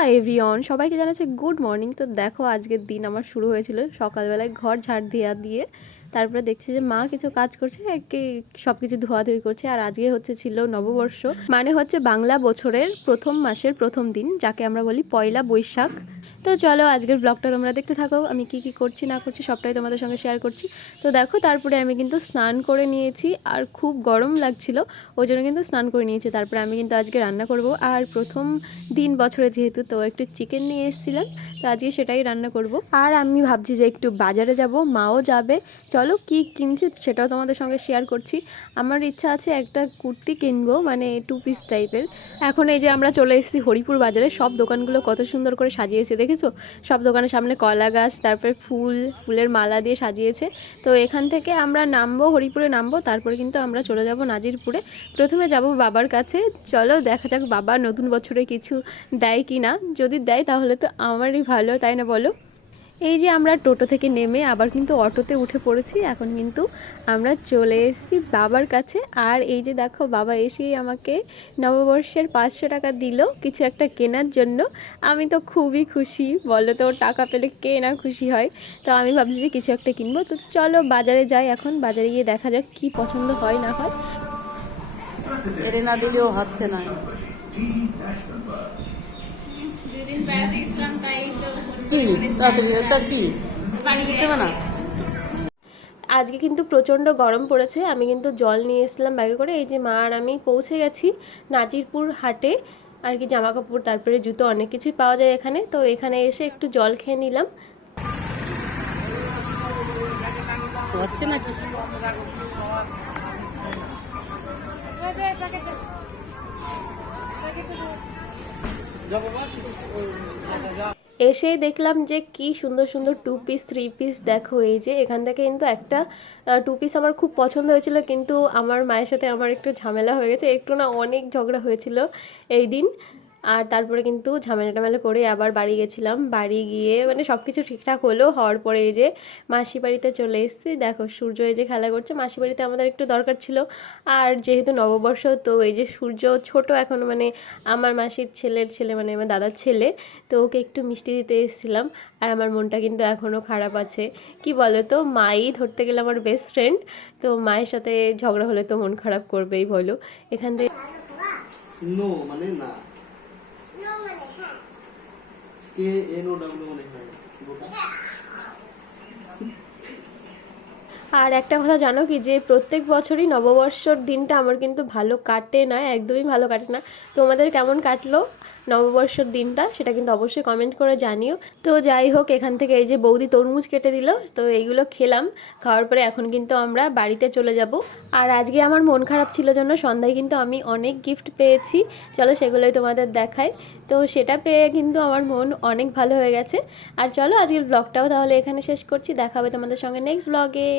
Hi everyone সবাইকে জানাচ্ছি good morning. তো দেখো, আজকের দিন আমার শুরু হয়েছিল সকালবেলায় ঘর ঝাড় দেওয়া দিয়ে। তারপরে দেখছি যে মা কিছু কাজ করছে, আর কি সব কিছু ধোয়াধুয়ি করছে। আর আজকে হচ্ছে ছিল নববর্ষ। মানে হচ্ছে বাংলা বছরের প্রথম মাসের প্রথম দিন, যাকে আমরা বলি পয়লা বৈশাখ। তো চলো আজকের ব্লগটা তোমরা দেখতে থাকো। আমি কি কি করছি, না করছি, সবটাই তোমাদের সঙ্গে শেয়ার করছি। তো দেখো, তারপরে আমি কিন্তু স্নান করে নিয়েছি, আর খুব গরম লাগছিল, ওই জন্য কিন্তু স্নান করে নিয়েছি। তারপরে আমি কিন্তু আজকে রান্না করব। আর প্রথম দিন বছরে যেহেতু তো একটু চিকেন নিয়ে এসেছিলাম, তো আজকে সেটাই রান্না করব। আর আমি ভাবছি যে একটু বাজারে যাব, মাও যাবে। কি কিনছি সেটাও তোমাদের সঙ্গে শেয়ার করছি। আমার ইচ্ছা আছে একটা কুর্তি কিনবো মানে টু পিস টাইপের এখন এই যে আমরা চলে এসেছি হরিপুর বাজারে, সব দোকানগুলো কত সুন্দর করে সাজিয়েছে, দেখেছ? সব দোকানের সামনে কলা গাছ, তারপরে ফুল, ফুলের মালা দিয়ে সাজিয়েছে। তো এখান থেকে আমরা নামবো, হরিপুরে নামবো, তারপরে কিন্তু আমরা চলে যাব নাজিরপুরে। প্রথমে যাব বাবার কাছে। চলো দেখা যাক বাবা নতুন বছরে কিছু দেয় কি না যদি দেয় তাহলে তো আমারই ভালো, তাই না বলো? এই যে আমরা টোটো থেকে নেমে আবার কিন্তু অটোতে উঠে পড়েছি, এখন কিন্তু আমরা চলে এসেছি বাবার কাছে। আর এই যে দেখো, বাবা এসেই আমাকে নববর্ষের পাঁচশো টাকা দিল কিছু একটা কেনার জন্য। আমি তো খুবই খুশি, বলো তো, টাকা পেলে কে না খুশি হয়? তো আমি ভাবছি যে কিছু একটা কিনবো। তো চলো বাজারে যাই এখন, বাজারে গিয়ে দেখা যাক কি পছন্দ হয় না হয়। না দিলেও হচ্ছে না। কি? তাড়াতাড়ি তার কি? দিতে হবে না? আজকে কিন্তু প্রচণ্ড গরম পড়েছে আমি কিন্তু জল নিয়ে এসেছিলাম ব্যাগে করে এই যে মা আর আমি পৌঁছে গেছি নাজিরপুর হাটে আর কি জামা কাপড় তারপরে জুতো অনেক কিছুই পাওয়া যায় এখানে তো এখানে এসে একটু জল খেয়ে নিলাম। হচ্ছে না এসেই দেখলাম যে কি সুন্দর সুন্দর টু পিস থ্রি পিস দেখো। এই যে এখান থেকে কিন্তু একটা টু পিস আমার খুব পছন্দ হয়েছিল, কিন্তু আমার মায়ের সাথে আমার একটু ঝামেলা হয়ে গেছে। একটু না অনেক ঝগড়া হয়েছিল এই দিন। আর তারপরে কিন্তু ঝামেলা টামেলা করে আবার বাড়ি গেছিলাম। বাড়ি গিয়ে মানে সব কিছু ঠিকঠাক হলো। হওয়ার পরে এই যে মাসি বাড়িতে চলে এসেছি। দেখো, সূর্য এই যে খেলা করছে, মাসি বাড়িতে আমাদের একটু দরকার ছিল। আর যেহেতু নববর্ষ, তো এই যে সূর্য ছোট এখন মানে আমার মাসির ছেলের ছেলে মানে আমার দাদার ছেলে, তো ওকে একটু মিষ্টি দিতে এসেছিলাম। আর আমার মনটা কিন্তু এখনও খারাপ আছে। কি বলো তো মাই ধরতে গেলে আমার বেস্ট ফ্রেন্ড তো মায়ের সাথে ঝগড়া হলে তো মন খারাপ করবেই বলো। এখান থেকে মানে না। কে এন ও ডাব্লিউ মানে হয় আর একটা কথা জানো কি, যে প্রত্যেক বছরই নববর্ষর দিনটা আমার কিন্তু ভালো কাটে না, একদমই ভালো কাটে না। তোমাদের কেমন কাটলো নববর্ষর দিনটা সেটা কিন্তু অবশ্যই কমেন্ট করে জানিও। তো যাই হোক, এখান থেকে এই যে বৌদি তরমুজ কেটে দিল, তো এইগুলো খেলাম। খাওয়ার পরে এখন কিন্তু আমরা বাড়িতে চলে যাব। আর আজকে আমার মন খারাপ ছিল জন্য সন্ধ্যায় কিন্তু আমি অনেক গিফট পেয়েছি। চলো সেগুলোই তোমাদের দেখাই। তো সেটা পেয়ে কিন্তু আমার মন অনেক ভালো হয়ে গেছে। আর চলো আজকের ব্লগটাও তাহলে এখানে শেষ করছি। দেখা হবে তোমাদের সঙ্গে নেক্সট ব্লগে